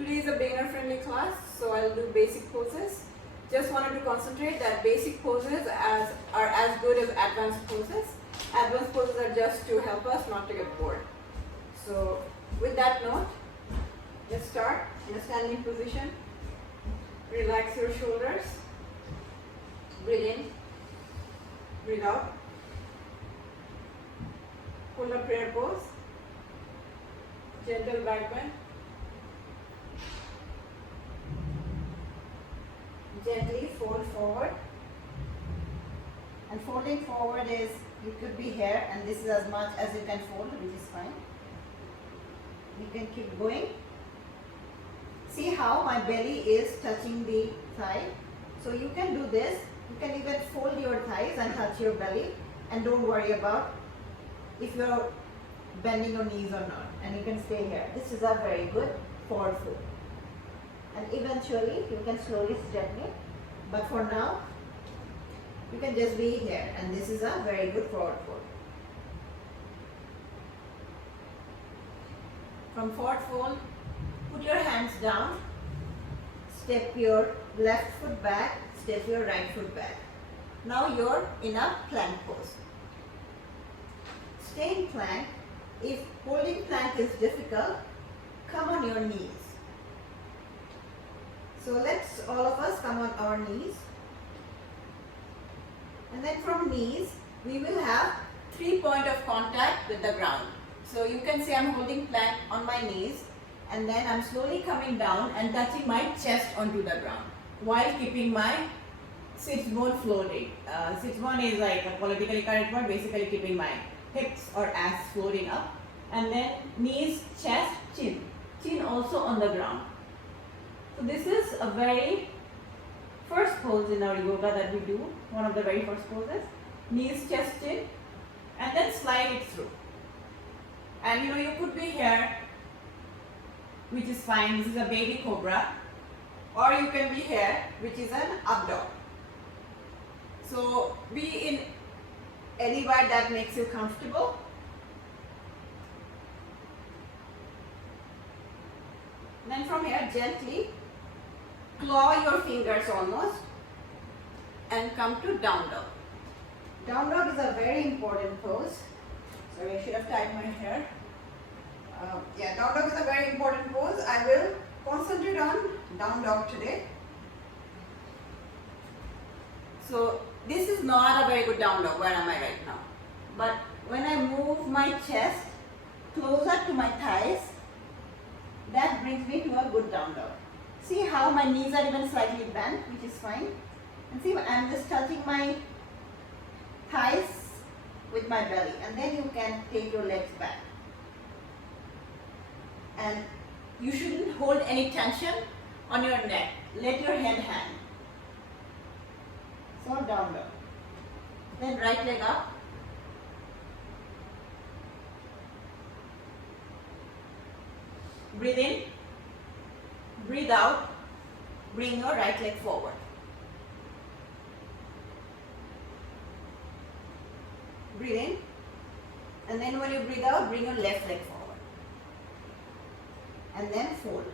Today is a beginner friendly class, so I'll do basic poses. Just wanted to concentrate that basic poses are as good as advanced poses. Advanced poses are just to help us not to get bored. So with that note, let's start in a standing position. Relax your shoulders. Breathe in, breathe out. Hold a prayer pose. Gentle back bend. Gently fold forward. And folding forward is, you could be here, and this is as much as you can fold, which is fine. You can keep going. See how my belly is touching the thigh. So you can do this. You can even fold your thighs and touch your belly, and don't worry about if you're bending your knees or not. And you can stay here. This is a very good forward fold. And eventually you can slowly straighten it. But for now, you can just be here, and this is a very good forward fold. From forward fold, put your hands down, step your left foot back, step your right foot back. Now you're in a plank pose. Stay in plank. If holding plank is difficult, come on your knees. So let's all of us come on our knees. And then from knees, we will have 3 points of contact with the ground. So you can see I'm holding plank on my knees, and then I'm slowly coming down and touching my chest onto the ground while keeping my sits bone floating. Sits bone is like a politically correct word, basically keeping my hips or ass floating up. And then knees, chest, chin. Chin also on the ground. So this is a very first pose in our yoga that we do, one of the very first poses. Knees, chest, chin, and then slide it through. And you could be here, which is fine. This is a baby cobra. Or you can be here, which is an up dog. So be in anywhere that makes you comfortable. Then from here, gently claw your fingers almost and come to down dog. Down dog is a very important pose. Sorry, I should have tied my hair. Down dog is a very important pose. I will concentrate on down dog today. So this is not a very good down dog. Where am I right now? But when I move my chest closer to my thighs, that brings me to a good down dog. See how my knees are even slightly bent, which is fine. And see, I'm just touching my thighs with my belly, and then you can take your legs back. And you shouldn't hold any tension on your neck. Let your head hang. So down dog. Then right leg up. Breathe in, breathe out, bring your right leg forward. Breathe in, and then when you breathe out, bring your left leg forward. And then fold.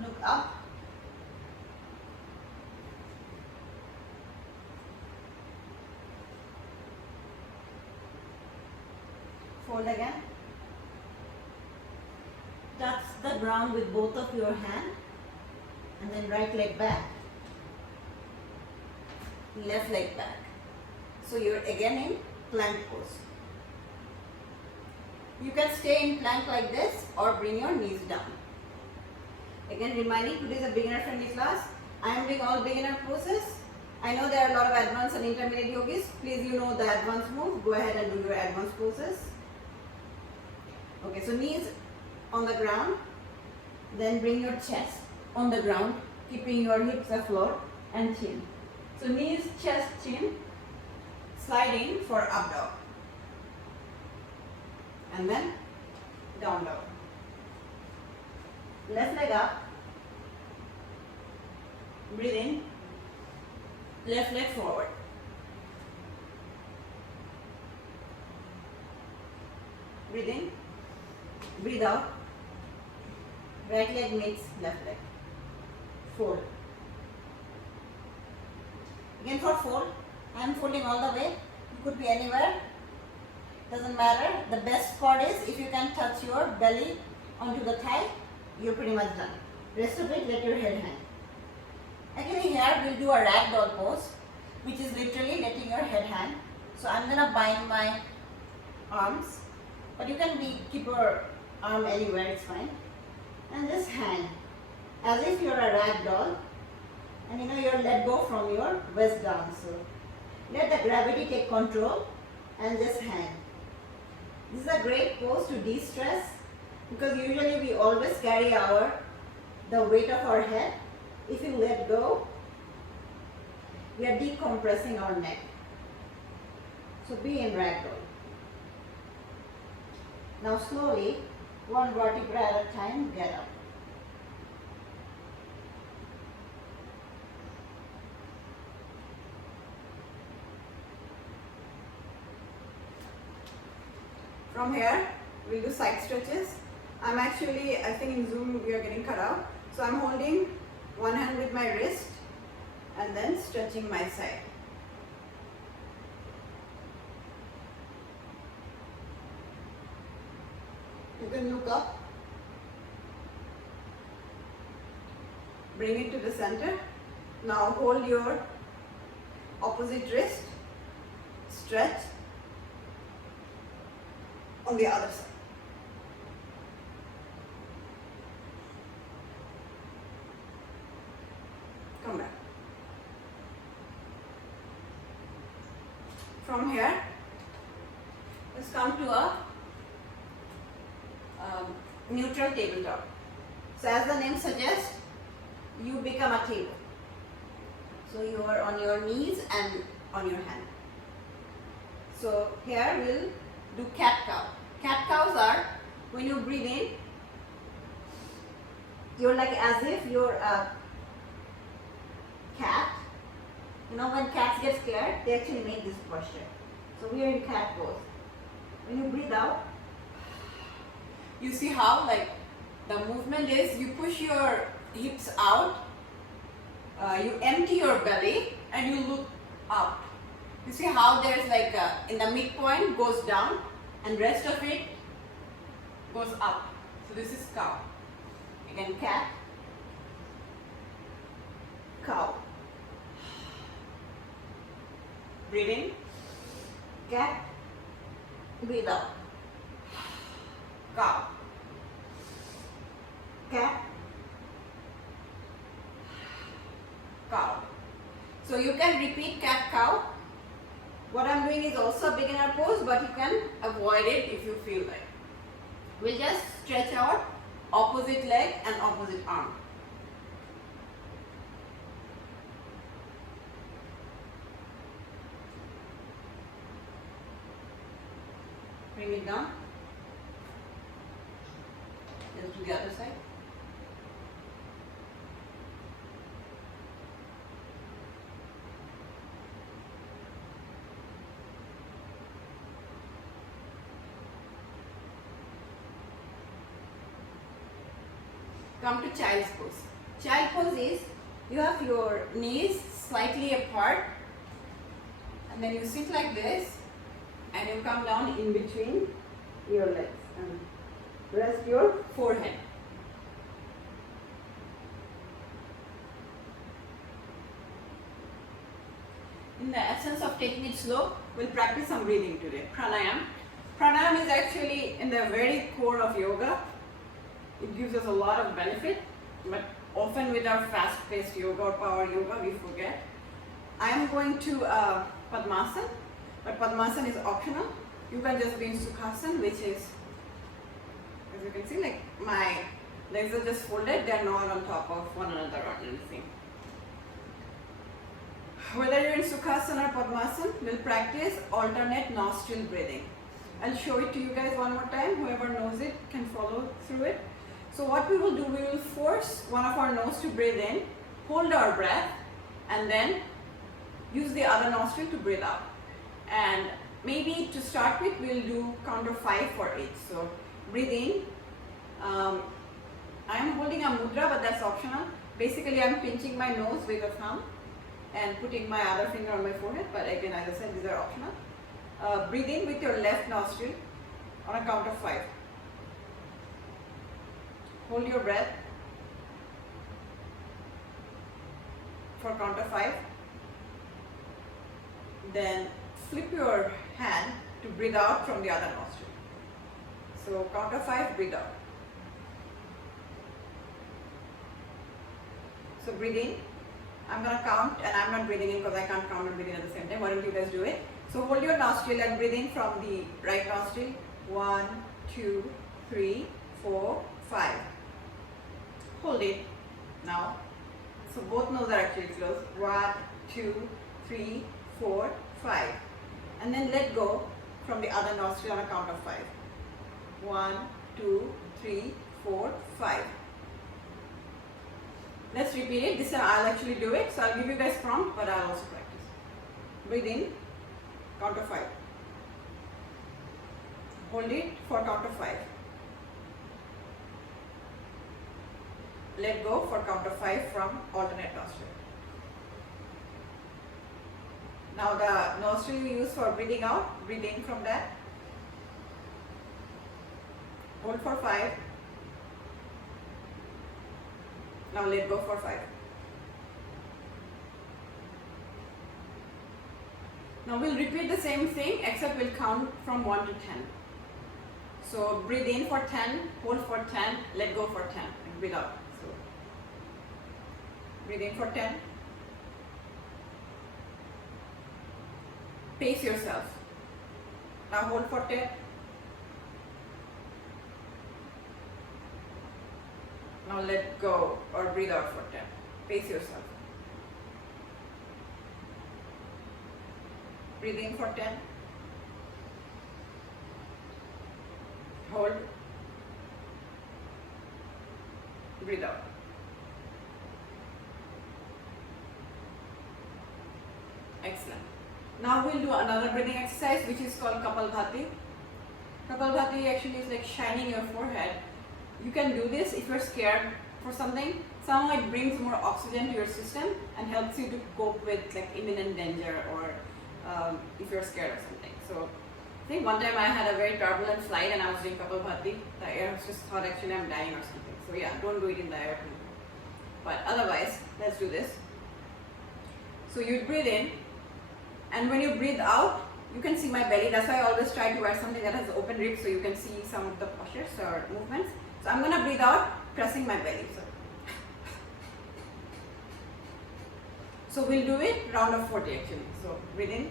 Look up. Fold again. Touch the ground with both of your hands, and then right leg back, left leg back. So you're again in plank pose. You can stay in plank like this or bring your knees down. Again, reminding, today is a beginner friendly class. I am doing all beginner poses. I know there are a lot of advanced and intermediate yogis. Please, you know the advanced move. Go ahead and do your advanced poses. Okay, so knees on the ground, then bring your chest on the ground, keeping your hips afloat, and chin. So knees, chest, chin, sliding for up dog. And then down dog. Left leg up, breathe in, left leg forward. Breathe in, breathe out, right leg meets left leg, fold. Again for fold, I am folding all the way. You could be anywhere, doesn't matter. The best part is if you can touch your belly onto the thigh, you're pretty much done. Rest of it, let your head hang. Actually here we'll do a ragdoll pose, which is literally letting your head hang. So I'm gonna bind my arms, but you can keep your arm anywhere, it's fine. And just hang, as if you're a ragdoll. And you know you're let go from your waist down. So let the gravity take control and just hang. This is a great pose to de-stress, because usually we always carry the weight of our head. If you let go, we are decompressing our neck. So be in ragdoll. Now slowly, one vertebra at a time, get up. From here, we'll do side stretches. I think in Zoom we are getting cut out. So I'm holding one hand with my wrist and then stretching my side. You can look up, bring it to the center. Now hold your opposite wrist, stretch on the other side. Come back. From here, let's come to a neutral tabletop. So as the name suggests, you become a table. So you are on your knees and on your hand. So here we'll do cat cow. Cat cows are when you breathe in, you're like as if you're a cat. You know when cats get scared, they actually make this posture. So we are in cat pose. When you breathe out, you see how like the movement is, you push your hips out, you empty your belly and you look up. You see how there's like in the midpoint goes down and rest of it goes up. So this is cow. Again cat, cow. Breathe in, cat, breathe out, cow, cat, cow. So you can repeat cat, cow. What I'm doing is also a beginner pose, but you can avoid it if you feel like. We'll just stretch our opposite leg and opposite arm. Bring it down. Let's do the other side. Come to child's pose. Child pose is you have your knees slightly apart and then you sit like this and you come down in between your legs and rest your forehead. In the essence of taking it slow, we'll practice some breathing today. Pranayam. Pranayam is actually in the very core of yoga. It gives us a lot of benefit, but often with our fast-paced yoga or power yoga, we forget. I am going to Padmasana, but Padmasana is optional. You can just be in Sukhasana, which is, as you can see, like my legs are just folded, they are not on top of one another or anything. Whether you're in Sukhasana or Padmasana, we'll practice alternate nostril breathing. I'll show it to you guys one more time. Whoever knows it can follow through it. So what we will do, we will force one of our nose to breathe in, hold our breath, and then use the other nostril to breathe out. And maybe to start with, we'll do count of 5 for each. So breathe in, I am holding a mudra, but that's optional. Basically, I am pinching my nose with a thumb and putting my other finger on my forehead, but again, as I said, these are optional. Breathe in with your left nostril on a count of 5. Hold your breath for count of 5. Then flip your hand to breathe out from the other nostril. So count of 5, breathe out. So breathe in. I'm going to count, and I'm not breathing in because I can't count and breathe in at the same time. Why don't you guys do it? So hold your nostril and breathe in from the right nostril. 1, 2, 3, 4, 5. Hold it. Now. So both noses are actually closed. 1, 2, 3, 4, 5. And then let go from the other nostril on a count of 5. 1, 2, 3, 4, 5. Let's repeat it. This time I'll actually do it. So I'll give you guys prompt, but I'll also practice. Breathe in, count of 5. Hold it for count of 5. Let go for count of 5 from alternate nostril. Now the nostril you use for breathing out, breathe in from that. Hold for 5. Now let go for 5. Now we'll repeat the same thing, except we'll count from 1 to 10. So breathe in for 10, hold for 10, let go for 10, and breathe out. So breathe in for 10. Pace yourself. Now hold for 10. Now let go or breathe out for 10. Pace yourself. Breathe in for 10. Hold. Breathe out. Excellent. Now we'll do another breathing exercise, which is called Kapalbhati. Kapalbhati actually is like shining your forehead. You can do this if you're scared for something. Somehow it brings more oxygen to your system and helps you to cope with like imminent danger, or if you're scared of something. So I think one time I had a very turbulent flight and I was doing Kapalbhati. The air hostess thought actually I'm dying or something. So yeah, don't do it in the airplane. But otherwise, let's do this. So you breathe in, and when you breathe out, you can see my belly. That's why I always try to wear something that has open ribs so you can see some of the postures or movements. So I'm going to breathe out, pressing my belly. So we'll do it round of 40 actually. So breathe in,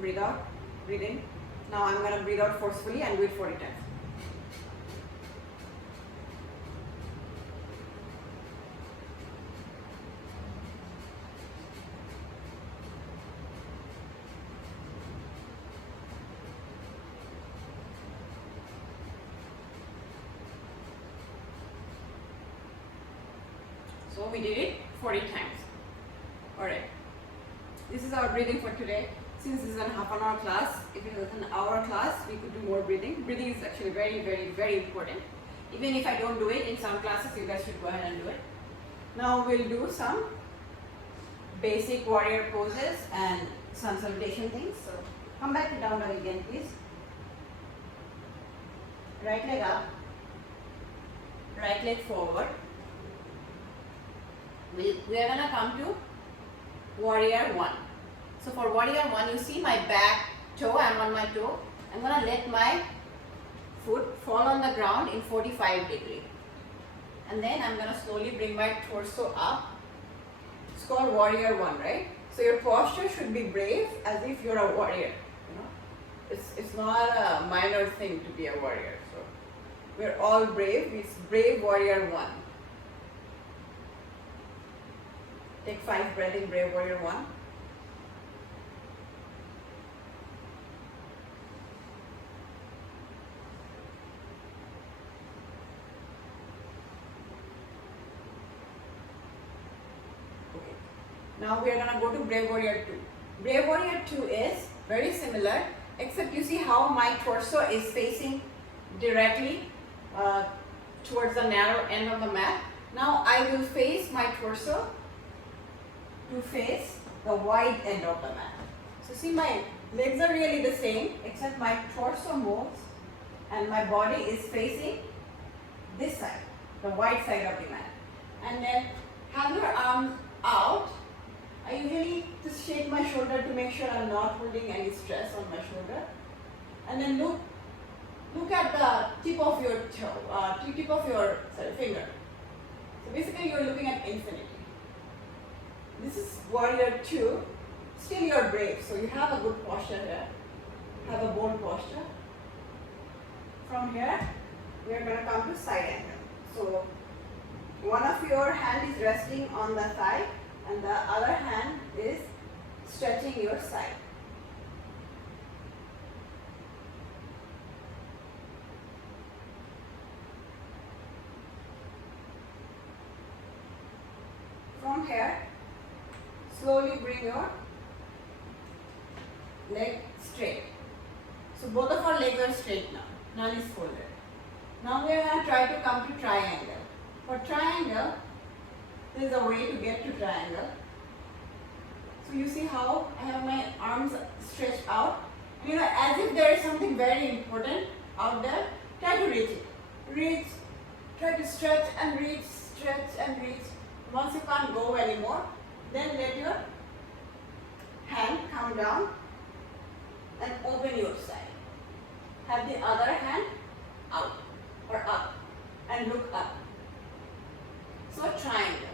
breathe out, breathe in. Now I'm going to breathe out forcefully and do it 40 times. So we did it 40 times. Alright. This is our breathing for today. Since this is a half an hour class, if it was an hour class, we could do more breathing. Breathing is actually very, very, very important. Even if I don't do it in some classes, you guys should go ahead and do it. Now we'll do some basic warrior poses and sun salutation things. So come back to down dog again, please. Right leg up, right leg forward. We are going to come to warrior 1. So for warrior 1, you see my back toe, I'm on my toe. I'm going to let my foot fall on the ground in 45 degrees. And then I'm going to slowly bring my torso up. It's called warrior 1, right? So your posture should be brave, as if you're a warrior. You know, it's not a minor thing to be a warrior. So we're all brave. It's brave warrior 1. Take 5 breaths in brave warrior 1. Okay. Now we are going to go to brave warrior 2. Brave warrior 2 is very similar, except you see how my torso is facing directly towards the narrow end of the mat. Now I will face my torso to face the wide end of the mat. So see, my legs are really the same except my torso moves and my body is facing this side, the wide side of the mat. And then have your arms out. I usually just shake my shoulder to make sure I'm not holding any stress on my shoulder. And then look at the tip of your finger. So basically you're looking at infinity. This is warrior 2. Still you're brave, so you have a good posture here. Have a bold posture. From here, we are going to come to side angle. So one of your hand is resting on the thigh and the other hand is stretching your side. From here, slowly bring your leg straight. So both of our legs are straight now. Now is folded. Now we are going to try to come to triangle. For triangle, there is a way to get to triangle. So you see how I have my arms stretched out. You know, as if there is something very important out there. Try to reach it. Reach. Try to stretch and reach. Stretch and reach. Once you can't go anymore, then let your hand come down and open your side. Have the other hand out or up and look up. So triangle.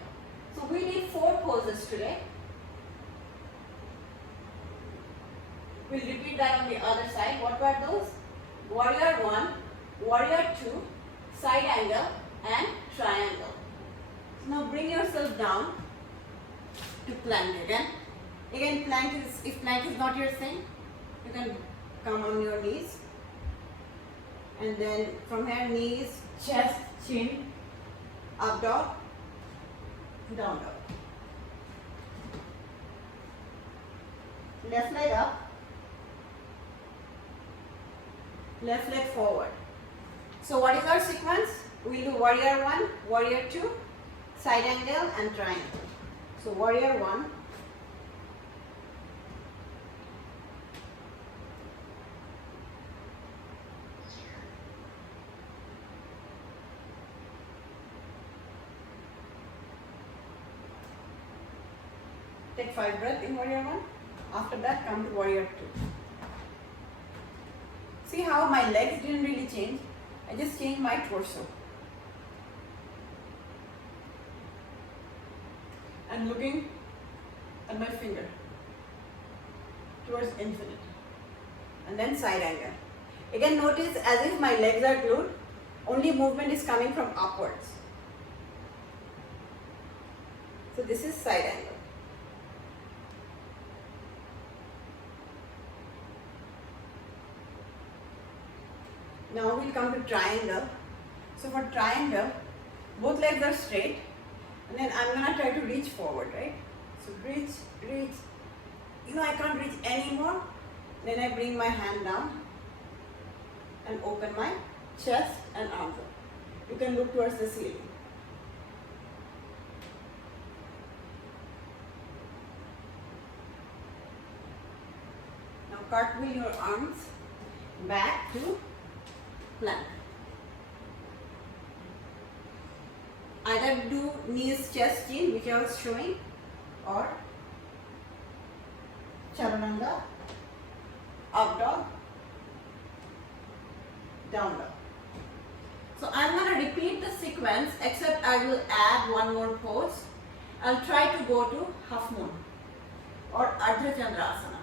So we did 4 poses today. We'll repeat that on the other side. What were those? Warrior 1, warrior 2, side angle and triangle. So now bring yourself down to plank again. Again, plank is, if plank is not your thing, you can come on your knees. And then from here, knees, chest, chin, up dog, down dog. Left leg up, left leg forward. So what is our sequence? We'll do warrior 1, warrior 2, side angle and triangle. So warrior 1, take 5 breaths in warrior 1. After that, come to warrior 2. See how my legs didn't really change? I just changed my torso. And looking at my finger towards infinity. And then side angle. Again, notice as if my legs are glued, only movement is coming from upwards. So this is side angle. Now we'll come to triangle. So for triangle, both legs are straight and then I'm going to try to reach forward, right? So reach, reach. You know I can't reach anymore. Then I bring my hand down and open my chest and arms up. You can look towards the ceiling. Now cartwheel your arms back to plank. Either do knees, chest, chin, which I was showing, or chaturanga, up dog, down dog. So I'm going to repeat the sequence except I will add one more pose. I'll try to go to half moon or Ardha Chandrasana.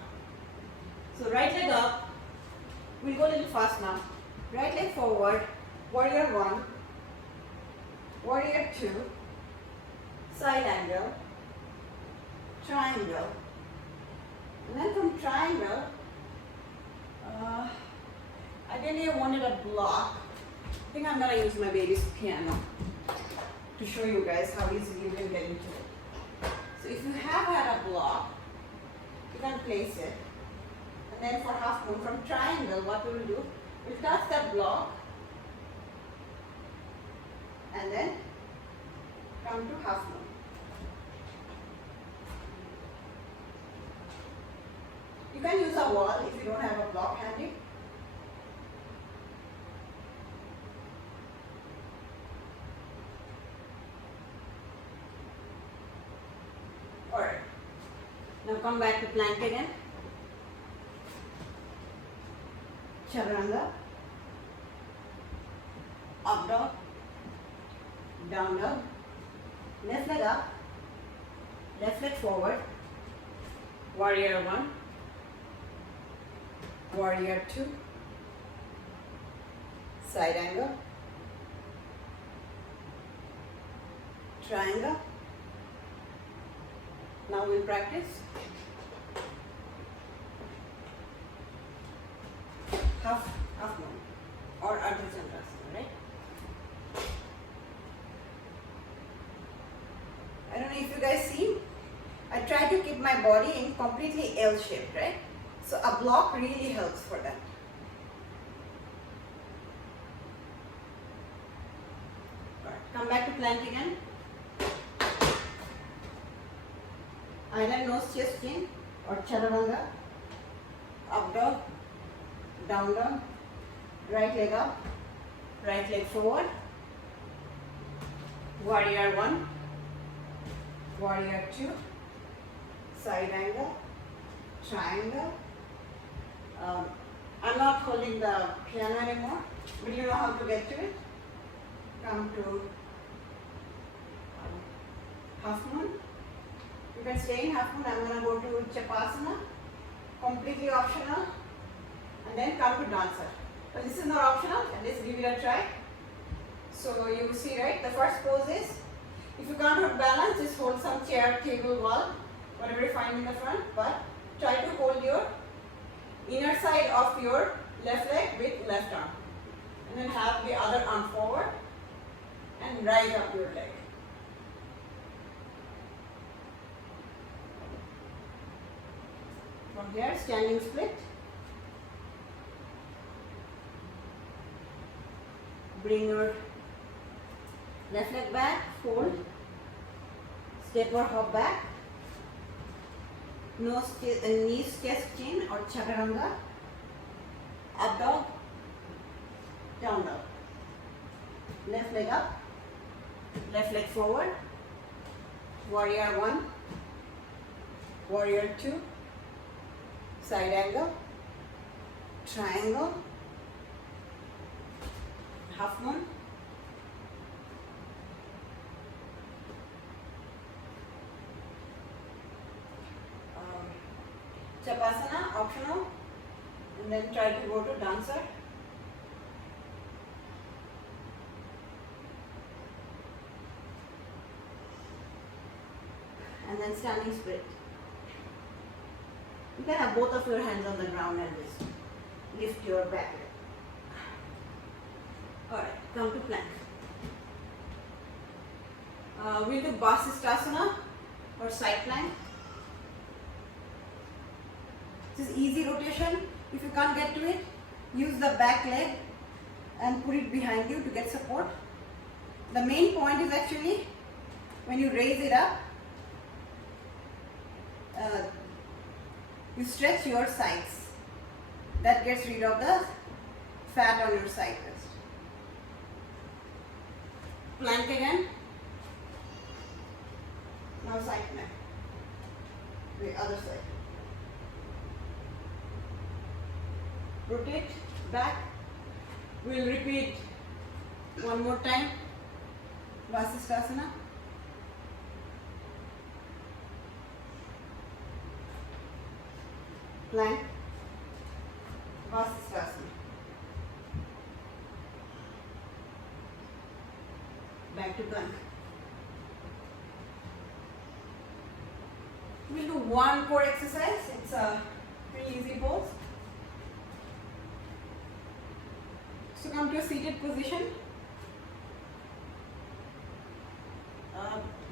So right leg up, we'll go a little fast now. Right leg forward, warrior 1, warrior 2, side angle, triangle. And then from triangle, ideally I wanted a block. I think I'm going to use my baby's piano to show you guys how easily you can get into it. So if you have had a block, you can place it. And then for half moon, from triangle, what we will do, we'll touch that block and then come to half moon. You can use a wall if you don't have a block handy. Alright, now come back to plank again. Chaturanga, up dog, down dog, left leg up, left leg forward, warrior 1, warrior 2, side angle, triangle. Now we'll practice half moon or Ardha Chandrasana, right? I don't know if you guys see, I try to keep my body in completely L shaped, right? So a block really helps for that. Right. Come back to plank again. Either nose, chest, chin or chaturanga, up dog, down dog, right leg up, right leg forward, warrior 1, warrior 2, side angle, triangle. I'm not holding the piano anymore, but you know how to get to it. Come to half moon. You can stay in half moon. I'm going to go to Chapasana, completely optional, and then come to dancer. But this is not optional, and let's give it a try. So you see, right, the first pose is, if you can't hold balance, just hold some chair, table, wall, whatever you find in the front, but try to hold your inner side of your left leg with left arm. And then have the other arm forward and rise up your leg. From here, standing split. Bring your left leg back, fold, step or hop back, nose, knees, chest, chin or chaturanga, up dog, down dog, left leg up, left leg forward, warrior 1, warrior 2, side angle, triangle, half moon, Chapasana, optional, and then try to go to dancer. And then standing split. You can have both of your hands on the ground and just lift your back leg. Alright, come to plank. We'll do Vasisthasana or side plank. This is easy rotation. If you can't get to it, use the back leg and put it behind you to get support. The main point is actually when you raise it up, you stretch your sides. That gets rid of the fat on your side rest. Plank again. Now side plank. The other side. Rotate back. We'll repeat one more time. Vasisthasana. Plank. Vasisthasana. Back to plank. We'll do one core exercise. It's a pretty easy pose. So come to a seated position.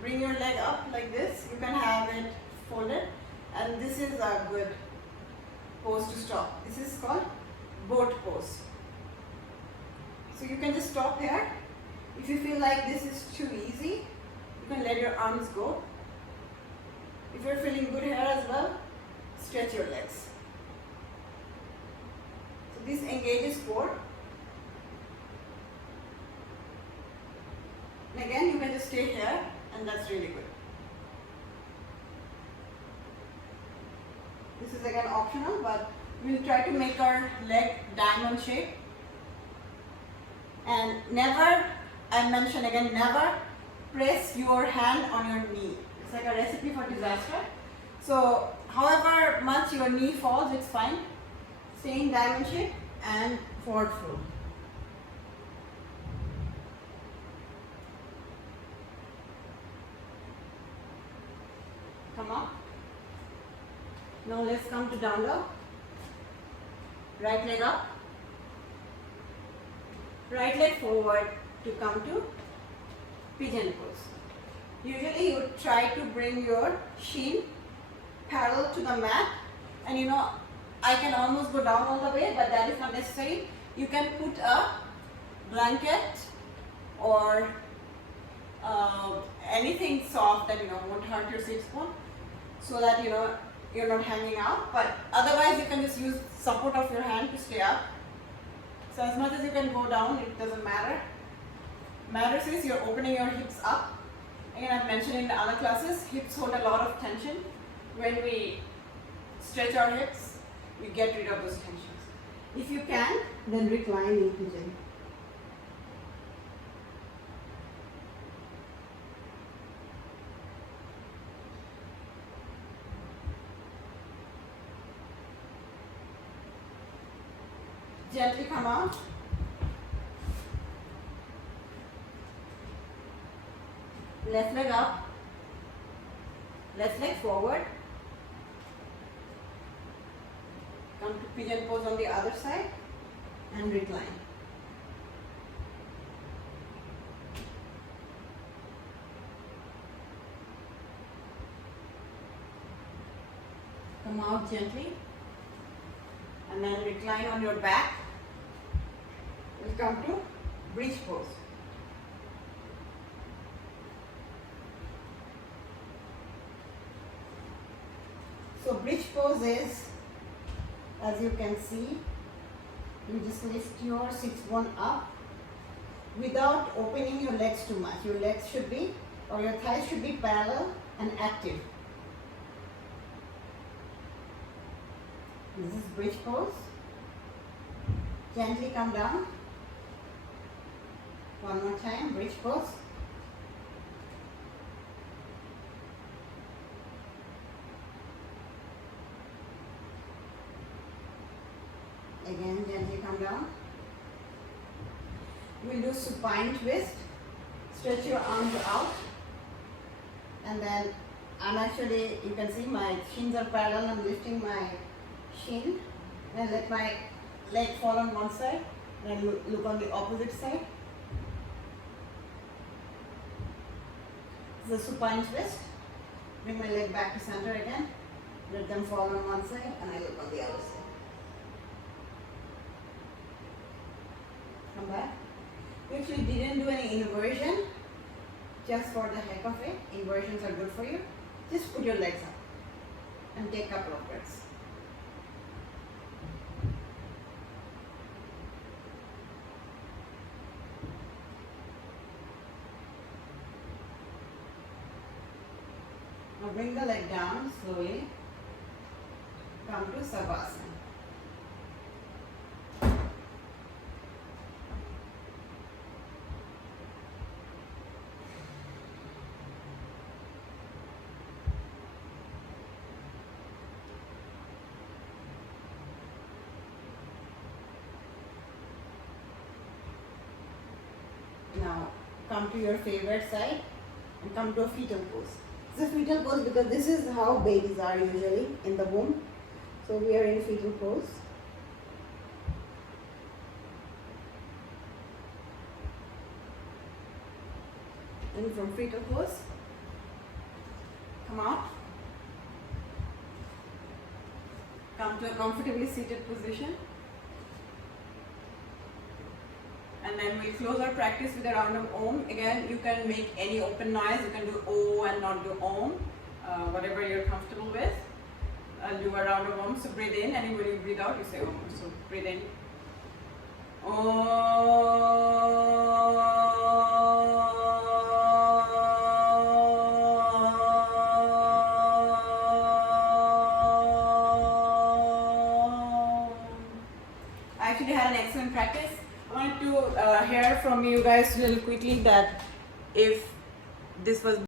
Bring your leg up like this. You can have it folded, and this is a good pose to stop. This is called boat pose. So you can just stop there If you feel like this is too easy, you can let your arms go. If you're feeling good here as well, stretch your legs. So this engages core. And again, you can just stay here, and that's really good. This is again optional, but we'll try to make our leg diamond shape. And never, I mention again, never press your hand on your knee. It's like a recipe for disaster. So however much your knee falls, it's fine. Stay in diamond shape and forward fold. Come up. Now let's come to down dog. Right leg up. Right leg forward to come to pigeon pose. Usually you try to bring your shin parallel to the mat, and you know, I can almost go down all the way, but that is not necessary. You can put a blanket or anything soft that won't hurt your sits bone, so that you're not hanging out. But otherwise you can just use support of your hand to stay up. So as much as you can go down, it doesn't matter. Matters is you're opening your hips up. Again, I've mentioned in the other classes, hips hold a lot of tension. When we stretch our hips, we get rid of those tensions. If you can, then recline in pigeon. Gently come out. Left leg up. Left leg forward. Come to pigeon pose on the other side and recline. Come out gently and then recline on your back. We'll come to bridge pose. So bridge pose is, as you can see, you just lift your sits bone up without opening your legs too much. Your legs should be, or your thighs should be parallel and active. This is bridge pose. Gently come down. One more time, bridge pose. Again, gently come down. We'll do supine twist. Stretch your arms out. And then you can see my shins are parallel. I'm lifting my shin. And let my leg fall on one side. Then look on the opposite side. This is a supine twist. Bring my leg back to center again. Let them fall on one side and I look on the other side. Come back. We actually didn't do any inversion, just for the heck of it. Inversions are good for you. Just put your legs up and take a couple of breaths. Now bring the leg down slowly. Come to Savasana. Now come to your favorite side and come to a fetal pose. It's a fetal pose because this is how babies are usually in the womb. So we are in fetal pose. And from fetal pose, come out. Come to a comfortably seated position. And And then we'll close our practice with a round of Om. Again, you can make any open noise. You can do O and not do Om, whatever you're comfortable with. I'll do a round of Om. So breathe in, and when you breathe out, you say Om. So breathe in. I actually had an excellent practice. I wanted to hear from you guys real quickly that if this was